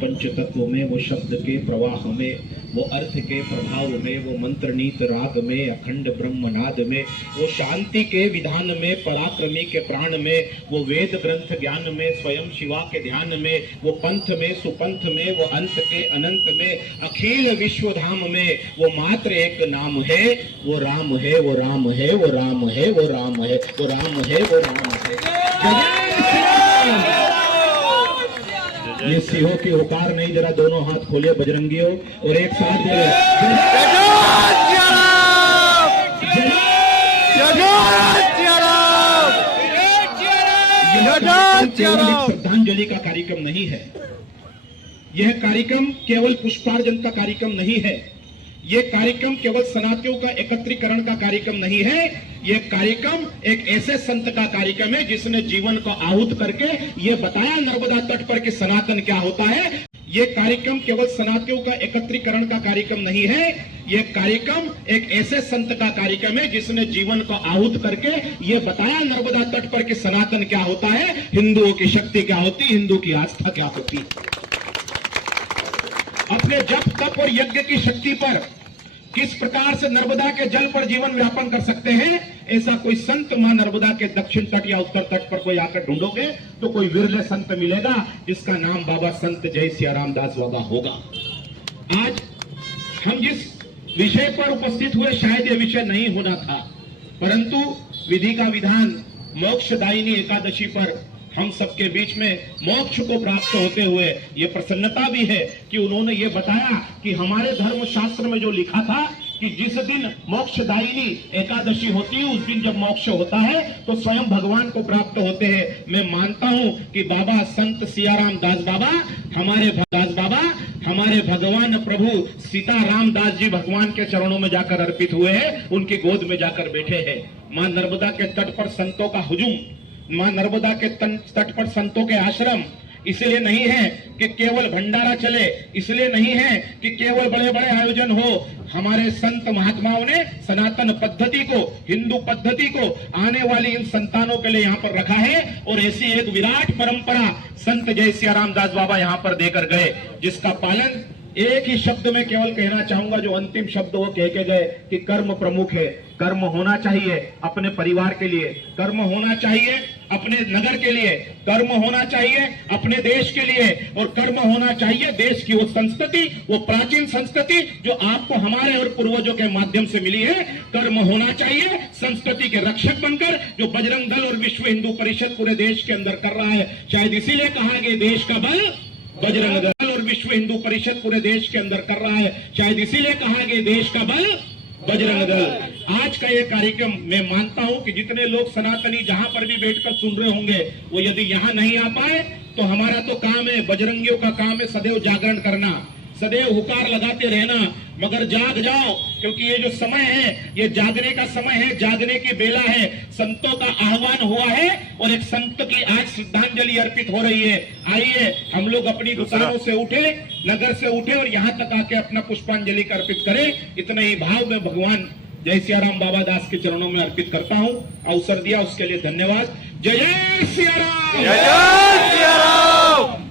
पंच तत्व में, वो शब्द के प्रवाह में, वो अर्थ के प्रभाव में, वो मंत्रनीत राग में, अखंड ब्रह्मनाद में, वो शांति के विधान में, पराक्रमी के प्राण में, वो वेद ग्रंथ ज्ञान में, स्वयं शिवा के ध्यान में, वो पंथ में, सुपंथ में, वो अंत के अनंत में, अखिल विश्व धाम में, वो मात्र एक नाम है, वो राम है, वो राम है, वो राम है, वो राम है, वो राम है, वो राम है। ये सिंहों की हुकार नहीं, जरा दोनों हाथ खोले बजरंगियों और एक साथ बोले श्रद्धांजलि का कार्यक्रम नहीं है। यह कार्यक्रम केवल पुष्पार्जन का कार्यक्रम नहीं है। यह कार्यक्रम केवल सनातनियों का एकत्रीकरण का कार्यक्रम नहीं है। यह कार्यक्रम एक ऐसे संत का कार्यक्रम है जिसने जीवन को आहूत करके यह बताया नर्मदा तट पर कि सनातन क्या होता है। यह कार्यक्रम केवल सनातनियों का एकत्रीकरण का कार्यक्रम नहीं है। यह कार्यक्रम एक ऐसे संत का कार्यक्रम है जिसने जीवन को आहूत करके यह बताया नर्मदा तट पर कि सनातन क्या होता है, हिंदुओं की शक्ति क्या होती, हिंदू की आस्था क्या होती। अपने जप तप और यज्ञ की शक्ति पर किस प्रकार से नर्मदा के जल पर जीवन व्यापन कर सकते हैं, ऐसा कोई संत मां नर्मदा के दक्षिण तट या उत्तर तट पर कोई आकर ढूंढोगे तो कोई विरले संत मिलेगा जिसका नाम बाबा संत जय सियाराम दास बाबा होगा। आज हम जिस विषय पर उपस्थित हुए शायद यह विषय नहीं होना था, परंतु विधि का विधान मोक्षदायिनी एकादशी पर हम सबके बीच में मोक्ष को प्राप्त होते हुए ये प्रसन्नता भी है कि उन्होंने ये बताया कि हमारे धर्म शास्त्र में जो लिखा था कि जिस दिन मोक्षदायिनी एकादशी होती है उस दिन जब मोक्ष होता है तो स्वयं भगवान को प्राप्त होते हैं। मैं मानता हूं कि बाबा संत सियाराम दास बाबा हमारे भगवान प्रभु सीताराम दास जी भगवान के चरणों में जाकर अर्पित हुए हैं, उनकी गोद में जाकर बैठे हैं। मां नर्मदा के तट पर संतों का हुजूम, मां नर्मदा के तट पर संतों के आश्रम इसलिए नहीं है कि केवल भंडारा चले, इसलिए नहीं है कि केवल बड़े बड़े आयोजन हो। हमारे संत महात्माओं ने सनातन पद्धति को, हिंदू पद्धति को आने वाली इन संतानों के लिए यहाँ पर रखा है और ऐसी एक विराट परंपरा संत जय सियाराम दास बाबा यहाँ पर देकर गए, जिसका पालन एक ही शब्द में केवल कहना चाहूंगा, जो अंतिम शब्द वो कह के गए कि कर्म प्रमुख है। कर्म होना चाहिए अपने परिवार के लिए, कर्म होना चाहिए अपने नगर के लिए, कर्म होना चाहिए अपने देश के लिए और कर्म होना चाहिए देश की वो संस्कृति, वो प्राचीन संस्कृति जो आपको हमारे और पूर्वजों के माध्यम से मिली है। कर्म होना चाहिए संस्कृति के रक्षक बनकर, जो बजरंग दल और विश्व हिंदू परिषद पूरे देश के अंदर कर रहा है। शायद इसीलिए कहा गया देश का बल बजरंग दल और विश्व हिंदू परिषद पूरे देश के अंदर कर रहा है। शायद इसीलिए कहा गया देश का बल बजरंग दल। आज का ये कार्यक्रम मैं मानता हूं कि जितने लोग सनातनी जहां पर भी बैठकर सुन रहे होंगे, वो यदि यहां नहीं आ पाए तो हमारा तो काम है, बजरंगियों का काम है सदैव जागरण करना, सदैव हुकार लगाते रहना, मगर जाग जाओ, क्योंकि ये जो समय है ये जागने का समय है, जागने की बेला है। संतों का आह्वान हुआ है और एक संत की आज श्रद्धांजलि अर्पित हो रही है। आइए हम लोग अपनी दुकानों से उठे, नगर से उठे और यहाँ तक आके अपना पुष्पांजलि अर्पित करें। इतने ही भाव में भगवान जय सियाराम बाबा दास के चरणों में अर्पित करता हूँ। अवसर दिया उसके लिए धन्यवाद। जय जय सियाराम, जय जय सियाराम।